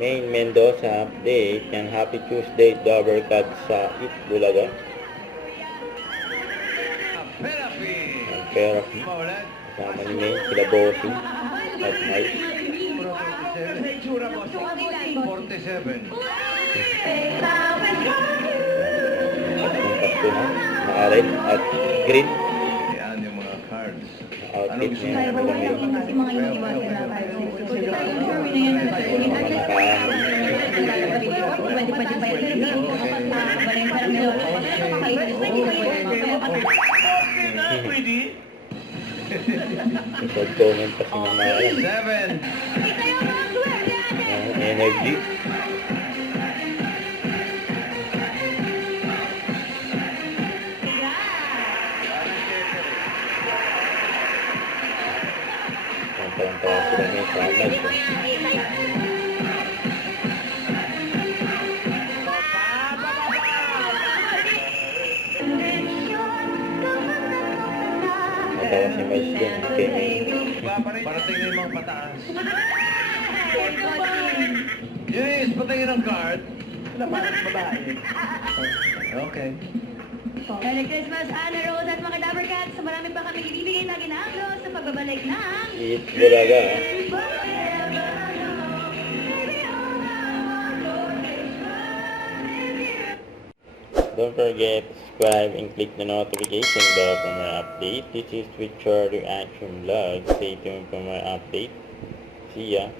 Main Mendoza update. Yan, Happy Tuesday, Double Cut sa It Bulaga. Ang therapy. Kasama ni Main, sila Bossy at Mike. 47. Ang pasto na, naka-red at green. Yan yung mga cards. Outfit niya. Kasi mga iniiwasan na tayo. Pag-comment pa si Mama Ayan. 7. Energy. Parang-parang sila may kamay. Natawa si Miles dun. Okay. Parating na yung mga pataas. Yes, patingin ang card. Wala parang babae. Okay. Merry Christmas, Anna Rose at mga Dabber Cats. Marami pa kami ibibigay na ginagawa sa pagbabalik ng It Bulaga. Don't forget to subscribe and click the notification bell for more updates. This is with Charlie Action Vlog. Stay tuned for more updates. See ya.